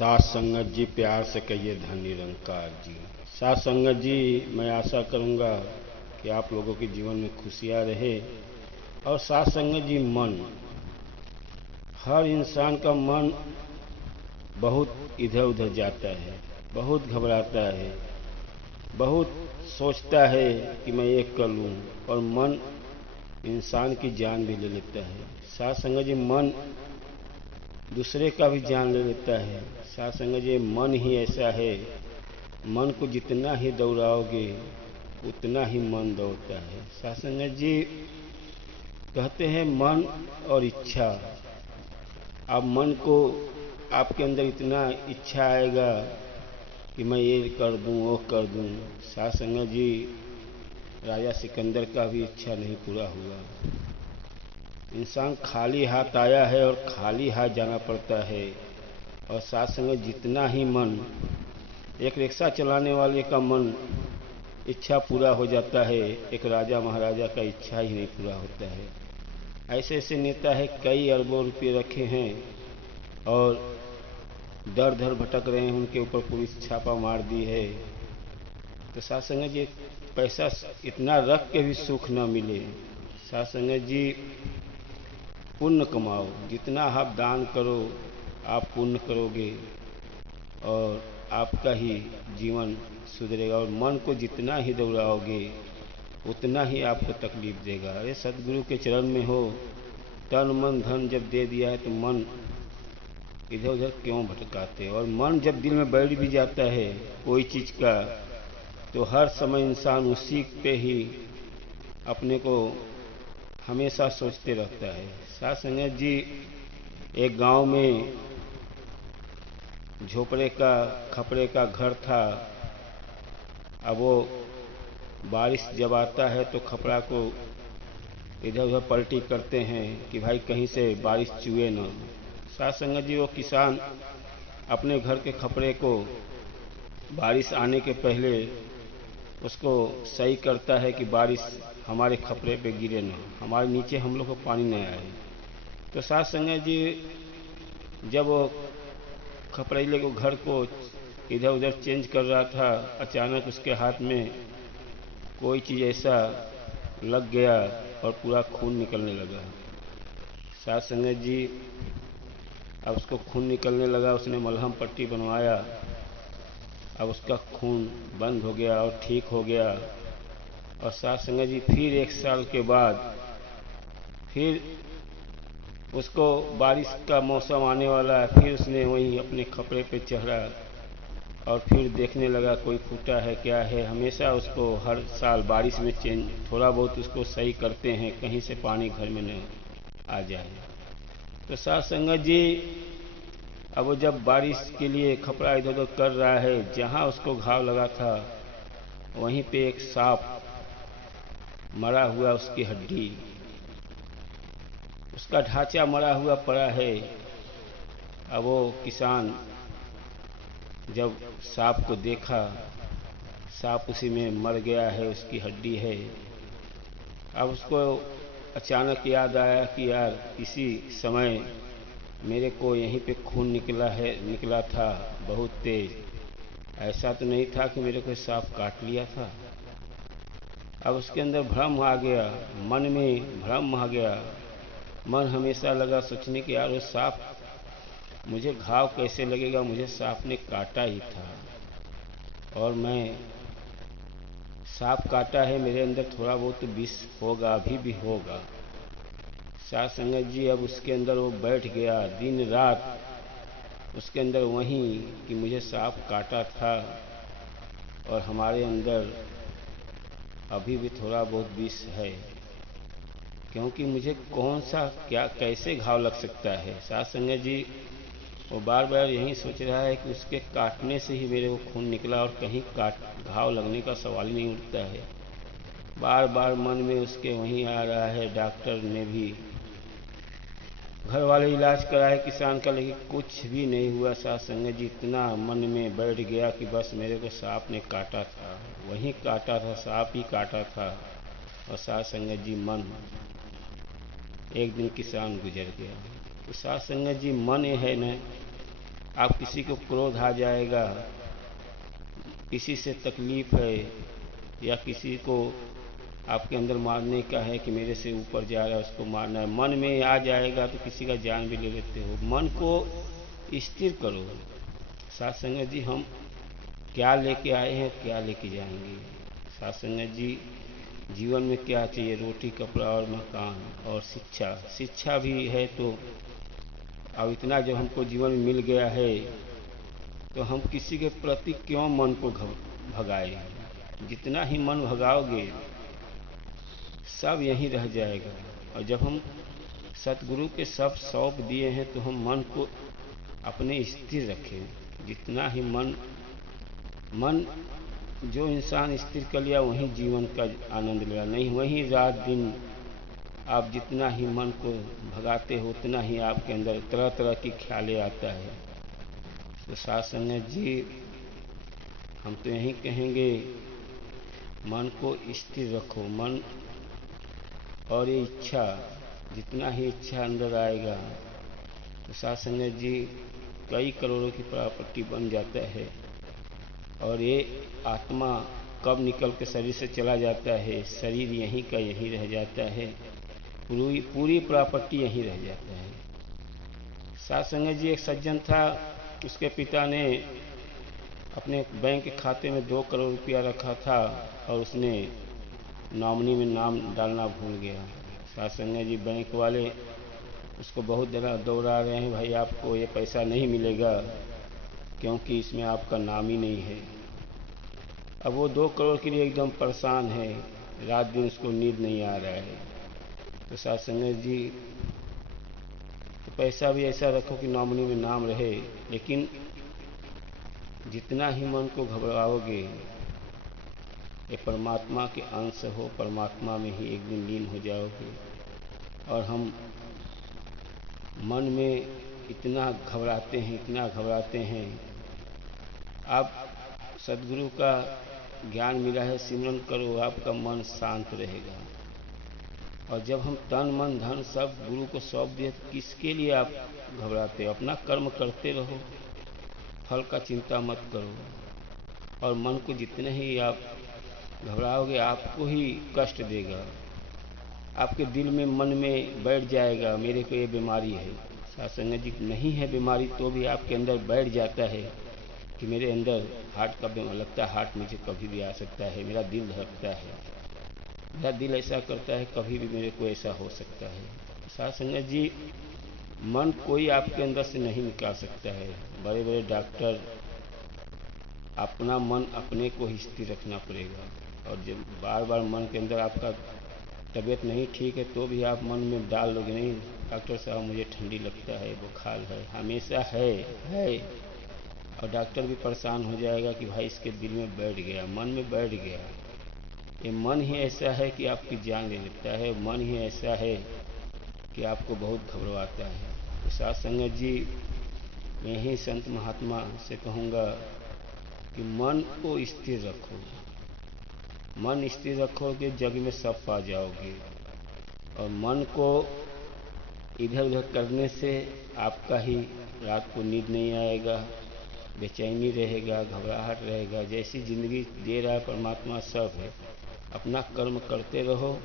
साथ संगत जी, प्यार से कहिए धन निरंकार जी। साथ संगत जी, मैं आशा करूंगा कि आप लोगों के जीवन में खुशियां रहे। और साथ संगत जी, मन, हर इंसान का मन बहुत इधर उधर जाता है, बहुत घबराता है, बहुत सोचता है कि मैं ये कर लूँ, और मन इंसान की जान भी ले लेता है। साथ संगत जी, मन दूसरे का भी जान ले लेता है। साथ संगत जी, मन ही ऐसा है, मन को जितना ही दौड़ाओगे उतना ही मन दौड़ता है। साथ संगत जी, कहते हैं मन और इच्छा। अब मन को, आपके अंदर इतना इच्छा आएगा कि मैं ये कर दूं, वो कर दूं। साथ संगत जी, राजा सिकंदर का भी इच्छा नहीं पूरा हुआ। इंसान खाली हाथ आया है और खाली हाथ जाना पड़ता है। और साथ संगत, जितना ही मन, एक रिक्शा चलाने वाले का मन इच्छा पूरा हो जाता है, एक राजा महाराजा का इच्छा ही नहीं पूरा होता है। ऐसे ऐसे नेता है, कई अरबों रुपये रखे हैं और दर दर भटक रहे हैं, उनके ऊपर पुलिस छापा मार दी है। तो साथ संगत जी, पैसा इतना रख के भी सुख न मिले। साथ संगत जी, पुण्य कमाओ, जितना आप दान करो आप पुण्य करोगे और आपका ही जीवन सुधरेगा। और मन को जितना ही दौड़ाओगे उतना ही आपको तकलीफ देगा। अरे सदगुरु के चरण में हो, तन मन धन जब दे दिया है तो मन इधर उधर क्यों भटकाते। और मन जब दिल में बैठ भी जाता है कोई चीज़ का, तो हर समय इंसान उसी पे ही अपने को हमेशा सोचते रहता है। साथ संगत जी, एक गांव में झोपड़े का खपड़े का घर था। अब वो बारिश जब आता है तो खपड़ा को इधर उधर पलटी करते हैं कि भाई कहीं से बारिश चुए न। साथ संगत जी, वो किसान अपने घर के खपड़े को बारिश आने के पहले उसको सही करता है कि बारिश हमारे खपड़े पे गिरे न, हमारे नीचे हम लोग को पानी न आए। तो साथ संगत जी, जब वो खपड़ेले को घर को इधर उधर चेंज कर रहा था, अचानक उसके हाथ में कोई चीज़ ऐसा लग गया और पूरा खून निकलने लगा। साथ संगत जी, अब उसको खून निकलने लगा, उसने मलहम पट्टी बनवाया, अब उसका खून बंद हो गया और ठीक हो गया। और साथ संगत जी, फिर 1 साल के बाद फिर उसको बारिश का मौसम आने वाला है, फिर उसने वहीं अपने खपड़े पे चढ़ा और फिर देखने लगा कोई फूटा है क्या है। हमेशा उसको हर साल बारिश में चेंज थोड़ा बहुत उसको सही करते हैं, कहीं से पानी घर में न आ जाए। तो साथ संगत जी, अब वो जब बारिश के लिए खपड़ा इधर उधर कर रहा है, जहाँ उसको घाव लगा था वहीं पे एक सांप मरा हुआ, उसकी हड्डी, उसका ढांचा मरा हुआ पड़ा है। अब वो किसान जब सांप को देखा, सांप उसी में मर गया है, उसकी हड्डी है। अब उसको अचानक याद आया कि यार इसी समय मेरे को यहीं पे खून निकला था बहुत तेज। ऐसा तो नहीं था कि मेरे को सांप काट लिया था। अब उसके अंदर भ्रम आ गया, मन में भ्रम आ गया। मन हमेशा लगा सोचने कि यार वो सांप, मुझे घाव कैसे लगेगा, मुझे सांप ने काटा ही था और मैं, सांप काटा है, मेरे अंदर थोड़ा बहुत विष होगा, अभी भी होगा। साथ संगत जी, अब उसके अंदर वो बैठ गया दिन रात उसके अंदर वहीं कि मुझे सांप काटा था और हमारे अंदर अभी भी थोड़ा बहुत विष है, क्योंकि मुझे कौन सा क्या कैसे घाव लग सकता है। साथ संगत जी, वो बार बार यही सोच रहा है कि उसके काटने से ही मेरे को खून निकला और कहीं घाव लगने का सवाल ही नहीं उठता है। बार बार मन में उसके वहीं आ रहा है। डॉक्टर ने भी, घर वाले इलाज कराए किसान का, लेकिन कुछ भी नहीं हुआ। साथ संगत जी, इतना मन में बैठ गया कि बस मेरे को सांप ने काटा था, वहीं काटा था, सांप ही काटा था। और साथ संगत जी, मन, एक दिन किसान गुजर गया। तो साथ संगत जी, मन है न, आप किसी को क्रोध आ जाएगा, किसी से तकलीफ है या किसी को आपके अंदर मारने का है कि मेरे से ऊपर जा रहा है उसको मारना है, मन में आ जाएगा तो किसी का जान भी ले लेते हो। मन को स्थिर करो। साथ संगत जी, हम क्या लेके आए हैं, क्या लेके जाएंगे। साथ संगत जी, जीवन में क्या चाहिए? रोटी, कपड़ा और मकान और शिक्षा। शिक्षा भी है तो अब इतना जब हमको जीवन में मिल गया है तो हम किसी के प्रति क्यों मन को भगाए। जितना ही मन भगाओगे सब यहीं रह जाएगा। और जब हम सतगुरु के सब सौंप दिए हैं तो हम मन को अपने स्थिर रखें। जितना ही मन जो इंसान स्थिर कर लिया वहीं जीवन का आनंद लिया, नहीं वहीं रात दिन आप जितना ही मन को भगाते हो उतना ही आपके अंदर तरह तरह की ख्यालें आता है। तो साथ संगत जी, हम तो यही कहेंगे मन को स्थिर रखो। मन और ये इच्छा, जितना ही इच्छा अंदर आएगा तो साथ संगत जी कई करोड़ों की प्रॉपर्टी बन जाता है। और ये आत्मा कब निकल के शरीर से चला जाता है, शरीर यहीं का यहीं रह जाता है, पूरी प्रॉपर्टी यहीं रह जाता है। साथ संगत जी, एक सज्जन था, उसके पिता ने अपने बैंक के खाते में 2 करोड़ रुपया रखा था और उसने नॉमिनी में नाम डालना भूल गया। साथ संगत जी, बैंक वाले उसको बहुत दौड़ा रहे हैं, भाई आपको ये पैसा नहीं मिलेगा क्योंकि इसमें आपका नाम ही नहीं है। अब वो 2 करोड़ के लिए एकदम परेशान है, रात दिन उसको नींद नहीं आ रहा है। तो साथ संगत जी, तो पैसा भी ऐसा रखो कि नॉमिनी में नाम रहे, लेकिन जितना ही मन को घबराओगे, ये परमात्मा के अंश हो, परमात्मा में ही एक दिन लीन हो जाओगे। और हम मन में इतना घबराते हैं। आप सदगुरु का ज्ञान मिला है, सिमरन करो, आपका मन शांत रहेगा। और जब हम तन मन धन सब गुरु को सौंप दिए तो किसके लिए आप घबराते हो? अपना कर्म करते रहो, फल का चिंता मत करो। और मन को जितने ही आप घबराओगे आपको ही कष्ट देगा, आपके दिल में मन में बैठ जाएगा मेरे को ये बीमारी है। साथ संगत जी, नहीं है बीमारी तो भी आपके अंदर बैठ जाता है कि मेरे अंदर हार्ट का लगता है, हार्ट मुझे कभी भी आ सकता है, मेरा दिल धड़कता है, मेरा दिल ऐसा करता है, कभी भी मेरे को ऐसा हो सकता है। साथ संगत जी, मन कोई आपके अंदर से नहीं निकाल सकता है। बड़े बड़े डॉक्टर, अपना मन अपने को ही स्थिर रखना पड़ेगा। और जब बार बार मन के अंदर आपका तबीयत नहीं ठीक है तो भी आप मन में डाल लोगे, नहीं डॉक्टर साहब मुझे ठंडी लगता है, बुखार है, हमेशा है। और डॉक्टर भी परेशान हो जाएगा कि भाई इसके दिल में बैठ गया, मन में बैठ गया। ये मन ही ऐसा है कि आपकी जान ले लेता है, मन ही ऐसा है कि आपको बहुत घबराता है। तो साथ संगत जी, मैं ही संत महात्मा से कहूँगा कि मन को स्थिर रखो। मन स्थिर रखोगे जग में सब पा जाओगे। और मन को इधर उधर करने से आपका ही रात को नींद नहीं आएगा, बेचैनी रहेगा, घबराहट रहेगा। जैसी जिंदगी दे रहा है परमात्मा सब है, अपना कर्म करते रहो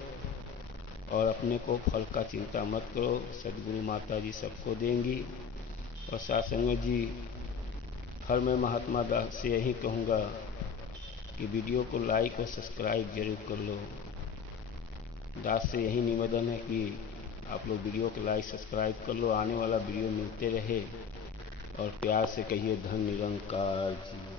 और अपने को फल का चिंता मत करो। सदगुरु माता जी सबको देंगी। और साथ संगत जी, हर मैं महात्मा दास से यही कहूँगा कि वीडियो को लाइक और सब्सक्राइब जरूर कर लो। दास से यही निवेदन है कि आप लोग वीडियो को लाइक सब्सक्राइब कर लो, आने वाला वीडियो मिलते रहे। और प्यार से कहिए धन निरंकार जी।